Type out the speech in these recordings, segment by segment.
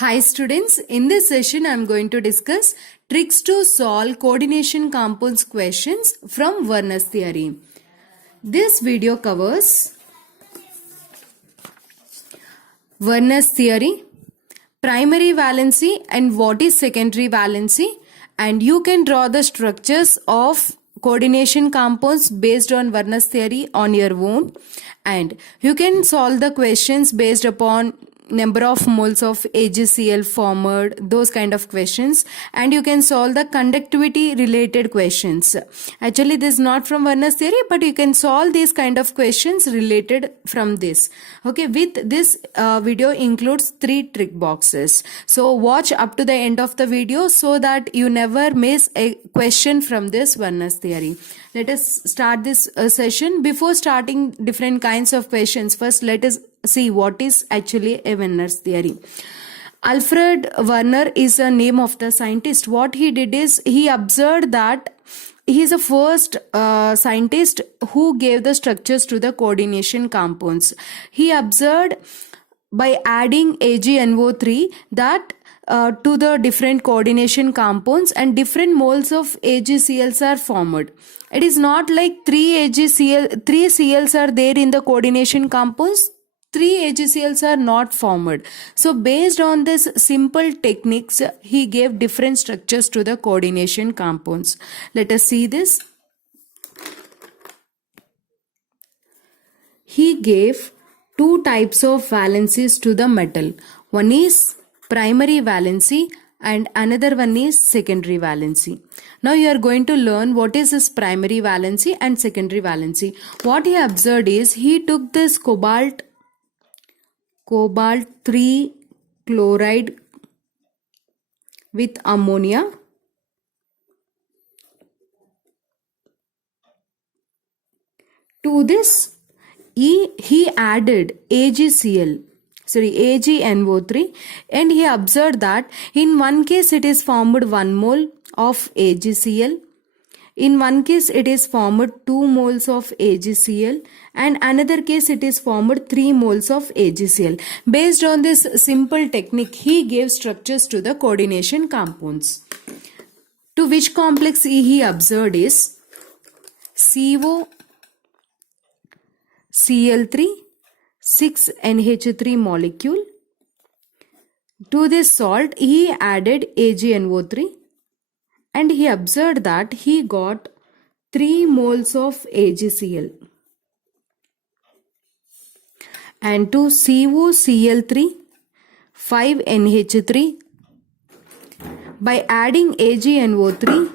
Hi students, in this session I am going to discuss tricks to solve coordination compounds questions from Werner's theory. This video covers Werner's theory, primary valency and what is secondary valency, and you can draw the structures of coordination compounds based on Werner's theory on your own, and you can solve the questions based upon number of moles of AgCl formed, those kind of questions, and you can solve the conductivity related questions. Actually this is not from Werner's theory, but you can solve these kind of questions related from this. Okay, with this video includes 3 trick boxes, so watch up to the end of the video so that you never miss a question from this Werner's theory. Let us start this session. Before starting different kinds of questions, first let us see what is actually a Werner's theory. Alfred Werner is a name of the scientist. What he did is he observed that he is the first scientist who gave the structures to the coordination compounds. He observed by adding AgNO3 that to the different coordination compounds and different moles of AgCls are formed. It is not like 3 Cls are there in the coordination compounds, 3 AgCls are not formed. So based on this simple techniques, he gave different structures to the coordination compounds. Let us see this. He gave 2 types of valencies to the metal. One is primary valency and another one is secondary valency. Now you are going to learn what is this primary valency and secondary valency. What he observed is he took this cobalt 3 chloride with ammonia to this. He added AgNO3, and he observed that in one case it is formed 1 mole of AgCl, in one case it is formed 2 moles of AgCl, and another case it is formed 3 moles of AgCl. Based on this simple technique, he gave structures to the coordination compounds. To which complex he observed is COCl3 6NH3 molecule. To this salt he added AgNO3, and he observed that he got 3 moles of AgCl. And to COCl3 5NH3, by adding AgNO3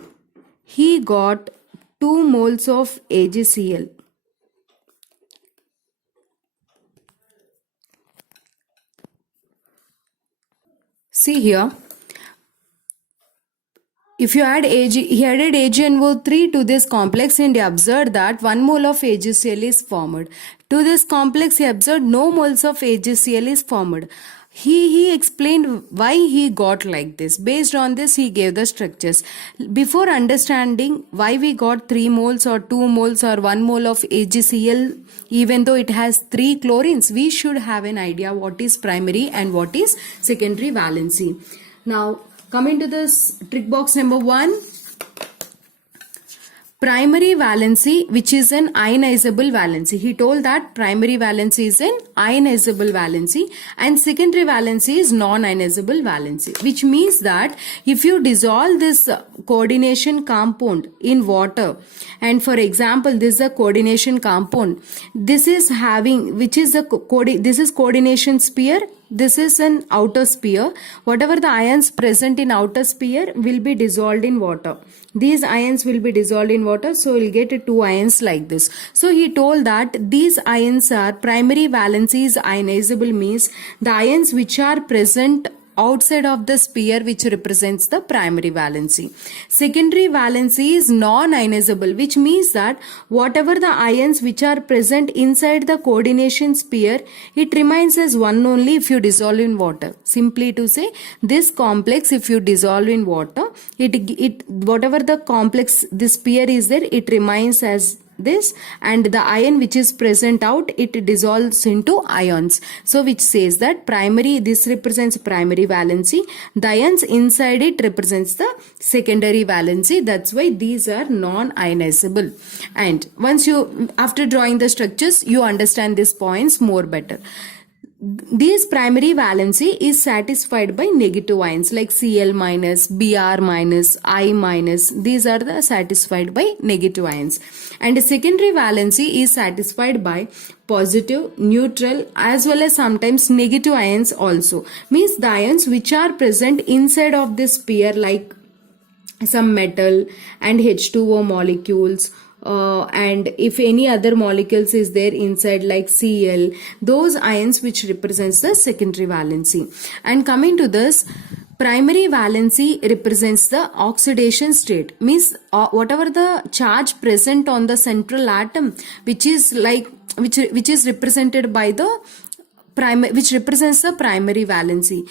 he got 2 moles of AgCl. See here, if you add he added AgNO3 to this complex and he observed that 1 mole of AgCl is formed. To this complex he observed no moles of AgCl is formed. He explained why he got like this. Based on this he gave the structures. Before understanding why we got 3 moles or 2 moles or 1 mole of AgCl, even though it has 3 chlorines, we should have an idea what is primary and what is secondary valency. Now coming to this trick box number 1, primary valency, which is an ionizable valency. He told that primary valency is an ionizable valency and secondary valency is non-ionizable valency, which means that if you dissolve this coordination compound in water, and for example this is a coordination compound, this is having, which is this is coordination sphere, this is an outer sphere. Whatever the ions present in outer sphere will be dissolved in water. These ions will be dissolved in water, so we'll get 2 ions like this. So he told that these ions are primary valency is ionizable, means the ions which are present outside of the sphere which represents the primary valency. Secondary valency is non-ionizable, which means that whatever the ions which are present inside the coordination sphere, it remains as one only if you dissolve in water. Simply to say, this complex if you dissolve in water, it whatever the complex this sphere is there, it remains as this, and the ion which is present out, it dissolves into ions. So which says that primary, this represents primary valency, the ions inside it represents the secondary valency. That's why these are non-ionizable. And once you, after drawing the structures, you understand these points more better. This primary valency is satisfied by negative ions like Cl minus, Br minus, I minus. These are the satisfied by negative ions. And secondary valency is satisfied by positive, neutral, as well as sometimes negative ions also. Means the ions which are present inside of this sphere, like some metal and H2O molecules, and if any other molecules is there inside like Cl, those ions which represents the secondary valency. And coming to this, primary valency represents the oxidation state. Means whatever the charge present on the central atom, which is like which is represented by the which represents the primary valency.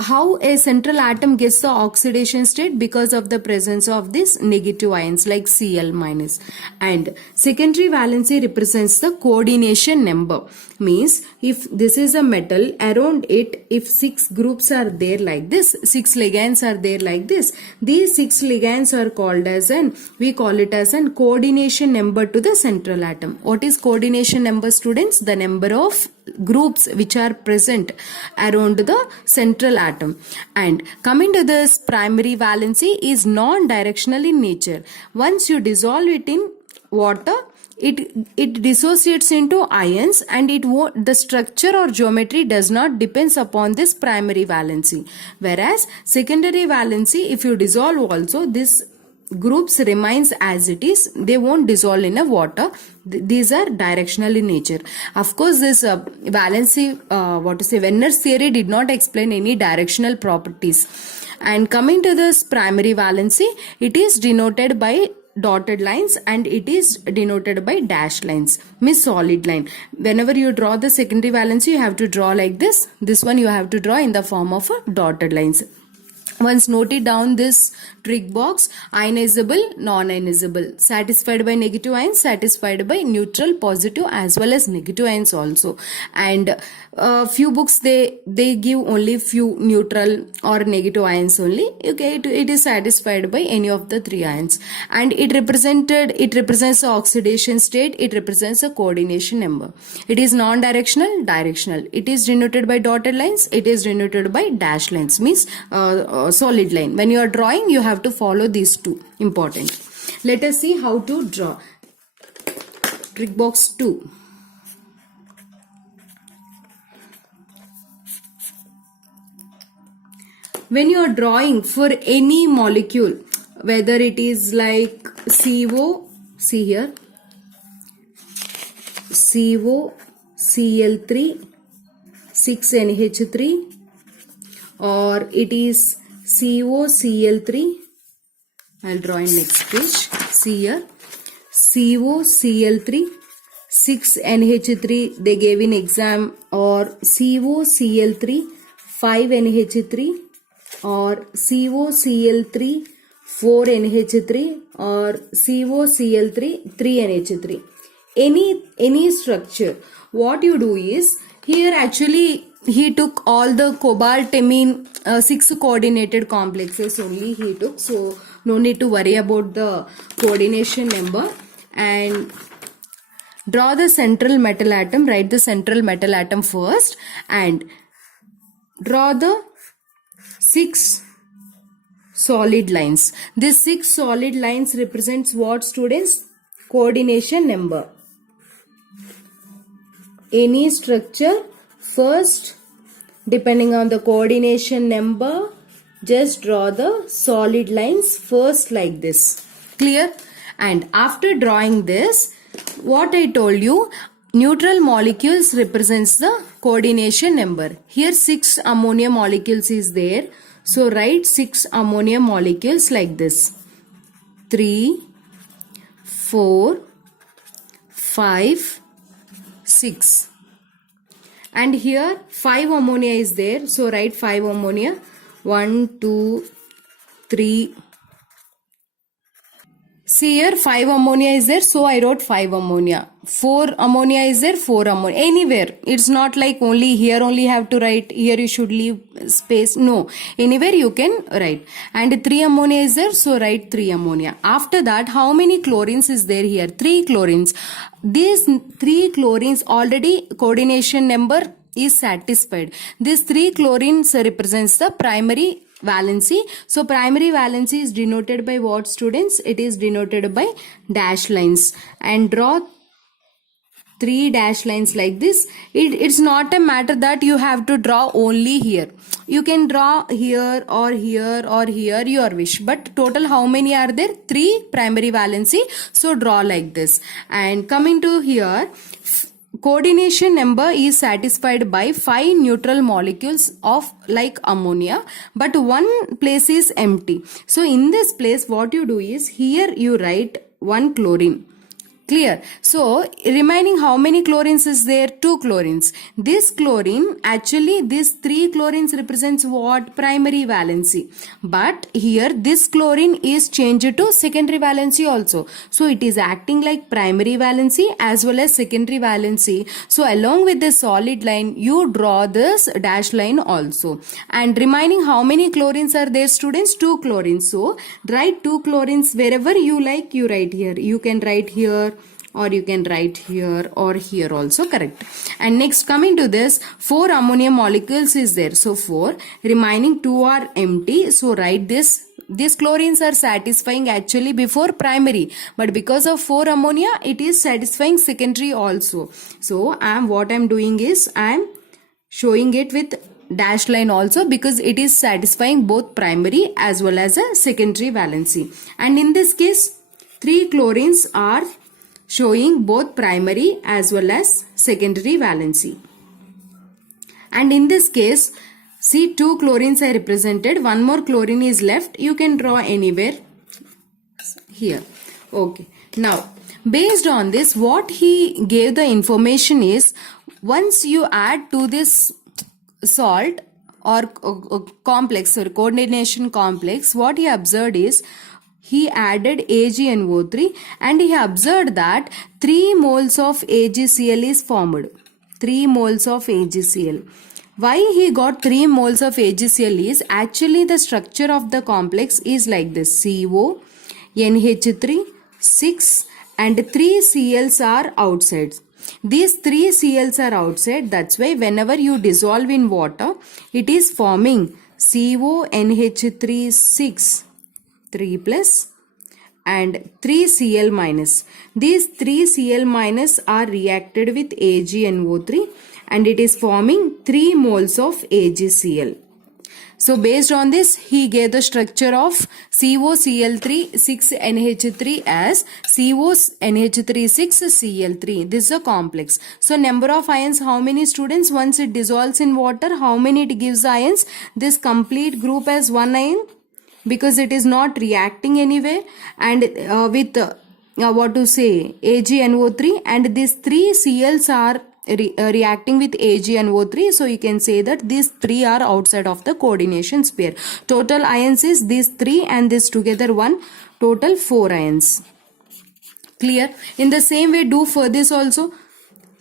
How a central atom gets the oxidation state? Because of the presence of this negative ions like Cl minus. And secondary valency represents the coordination number. Means if this is a metal, around it, if 6 groups are there like this, 6 ligands are there like this, these 6 ligands are called as we call it as an coordination number to the central atom. What is coordination number, students? The number of groups which are present around the central atom. And coming to this, primary valency is non-directional in nature. Once you dissolve it in water, it dissociates into ions, and it won't, the structure or geometry does not depends upon this primary valency. Whereas secondary valency, if you dissolve also, this groups remains as it is, they won't dissolve in a water. These are directional in nature. Of course, this valency, Werner's theory did not explain any directional properties. And coming to this primary valency, it is denoted by dotted lines and it is denoted by dashed lines, means solid line. Whenever you draw the secondary valency, you have to draw like this. This one you have to draw in the form of a dotted lines. Once noted down this trick box: ionizable, non-ionizable, satisfied by negative ions, satisfied by neutral, positive as well as negative ions also. And few books they give only few neutral or negative ions only. Okay, it is satisfied by any of the 3 ions, and it represents the oxidation state. It represents a coordination number. It is non-directional, directional. It is denoted by dotted lines. It is denoted by dashed lines, means solid line. When you are drawing, you have to follow these two, important. Let us see how to draw. Trick box 2. When you are drawing for any molecule, whether it is like CO, see here, CO, Cl3, 6NH3, or it is COCl3. I'll draw in next page. See here, COCl3, 6NH3 they gave in exam, or COCl3, 5NH3, or COCl3, 4NH3, or COCl3, 3NH3. Any structure, what you do is, here actually he took all the cobaltamine 6 coordinated complexes only he took, so no need to worry about the coordination number. And draw the central metal atom. Write the central metal atom first and draw the 6 solid lines. These 6 solid lines represents what, students? Coordination number. Any structure, first, depending on the coordination number, just draw the solid lines first like this. Clear? And after drawing this, what I told you, neutral molecules represents the coordination number. Here 6 ammonia molecules is there. So write 6 ammonia molecules like this. 3, 4, 5, 6. And here 5 ammonia is there. So write 5 ammonia. 1, 2, 3, See here, 5 ammonia is there, so I wrote 5 ammonia. 4 ammonia is there, 4 ammonia. Anywhere. It's not like only here only have to write, here you should leave space. No. Anywhere you can write. And 3 ammonia is there, so write 3 ammonia. After that, how many chlorines is there here? 3 chlorines. These 3 chlorines already coordination number is satisfied. This 3 chlorines represents the primary valency. So primary valency is denoted by what, students? It is denoted by dash lines, and draw 3 dash lines like this. It's not a matter that you have to draw only here. You can draw here or here or here, your wish. But total how many are there? 3 primary valency. So draw like this. And coming to here, coordination number is satisfied by 5 neutral molecules of like ammonia, but one place is empty. So in this place what you do is, here you write 1 chlorine. Clear? So remaining how many chlorines is there? 2 chlorines. This chlorine, actually these 3 chlorines represents what? Primary valency. But here this chlorine is changed to secondary valency also. So it is acting like primary valency as well as secondary valency. So along with the solid line, you draw this dash line also. And remaining how many chlorines are there, students? 2 chlorines. So write 2 chlorines wherever you like, you write here. You can write here, or you can write here or here also, correct. And next coming to this, 4 ammonia molecules is there. So 4, remaining 2 are empty. So write this. These chlorines are satisfying actually before primary, but because of 4 ammonia, it is satisfying secondary also. So what I'm doing is, I'm showing it with dash line also, because it is satisfying both primary as well as a secondary valency. And in this case, 3 chlorines are showing both primary as well as secondary valency. And in this case, see, 2 chlorines are represented, 1 more chlorine is left. You can draw anywhere here. Okay. Now, based on this, what he gave the information is, once you add to this salt or complex or coordination complex, what he observed is, he added AgNO3 and he observed that 3 moles of AgCl is formed. 3 moles of AgCl. Why he got 3 moles of AgCl is, actually the structure of the complex is like this: CO, NH3, 6 and 3 Cls are outside. These 3 Cls are outside, that's why whenever you dissolve in water, it is forming CO, NH3, 6, 3 plus and 3 Cl minus. These 3 Cl minus are reacted with AgNO3 and it is forming 3 moles of AgCl. So based on this, he gave the structure of COCl3 6NH3 as CONH3 6Cl3. This is a complex. So number of ions, how many, students? Once it dissolves in water, how many it gives ions? This complete group has 1 ion, because it is not reacting anywhere, and with AgNO3, and these 3 Cls are reacting with AgNO3. So you can say that these 3 are outside of the coordination sphere. Total ions is these 3 and this together 1, total 4 ions. Clear? In the same way, do for this also.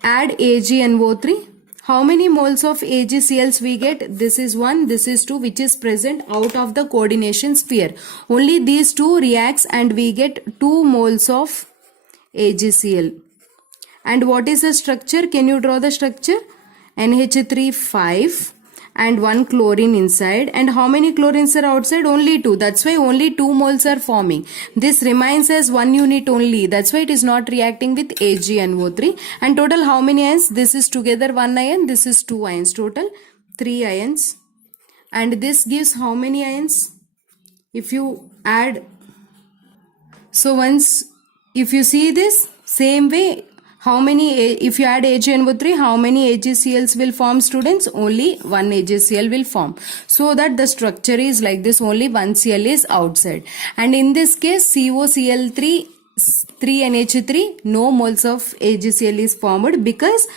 Add AgNO3. How many moles of AgCls we get? This is 1, this is 2, which is present out of the coordination sphere. Only these 2 reacts and we get 2 moles of AgCl. And what is the structure? Can you draw the structure? NH3 5 and 1 chlorine inside. And how many chlorines are outside? Only 2. That's why only 2 moles are forming. This remains as 1 unit only. That's why it is not reacting with AgNO3. And total how many ions? This is together 1 ion. This is 2 ions. Total 3 ions. And this gives how many ions? If you add. So once, if you see this, same way, how many, if you add AgNO3, how many AgCls will form, students? Only 1 AgCl will form. So that the structure is like this, only 1 Cl is outside. And in this case, COCl3, 3NH3, no moles of AgCl is formed, because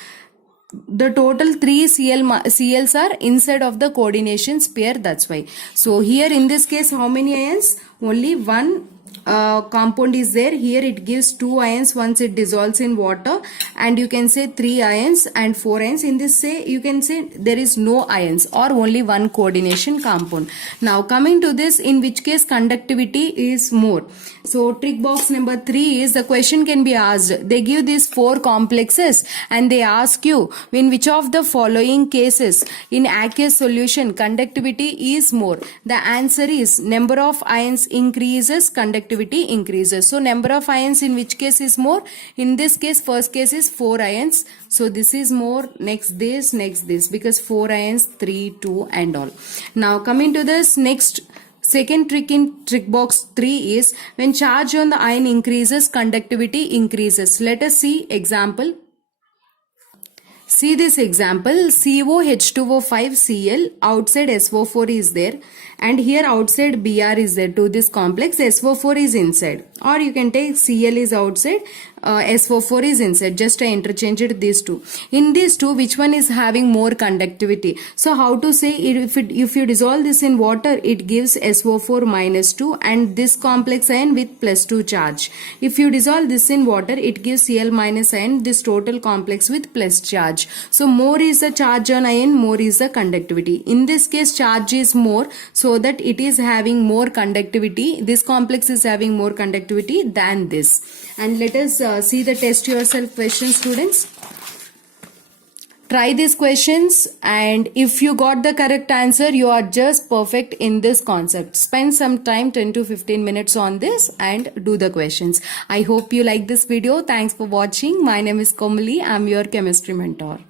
the total 3 Cls are inside of the coordination sphere, that's why. So here in this case, how many ions? Only 1 compound is there. Here it gives 2 ions once it dissolves in water, and you can say 3 ions and 4 ions. In this say you can say there is no ions or only one coordination compound. Now coming to this, in which case conductivity is more. So trick box number 3 is, the question can be asked. They give these 4 complexes and they ask you, in which of the following cases in aqueous solution conductivity is more. The answer is number of ions increases, conductivity increases. So number of ions in which case is more? In this case, first case is 4 ions. So this is more, next this, because 4 ions, 3, 2 and all. Now coming to this next, second trick in trick box 3 is, when charge on the ion increases, conductivity increases. Let us see example. See this example, COH2O5Cl, outside SO4 is there, and here outside Br is there to this complex, SO4 is inside, or you can take Cl is outside, SO4 is inside. Just I interchanged these two. In these two, which one is having more conductivity? So how to say it, if you dissolve this in water, it gives SO4 minus 2 and this complex ion with plus 2 charge. If you dissolve this in water, it gives Cl minus ion, this total complex with plus charge. So more is the charge on ion, more is the conductivity. In this case, charge is more, so that it is having more conductivity. This complex is having more conductivity than this. And let us see the test yourself question, students. Try these questions, and if you got the correct answer, you are just perfect in this concept. Spend some time, 10 to 15 minutes on this and do the questions. I hope you like this video. Thanks for watching. My name is Komali. I'm your chemistry mentor.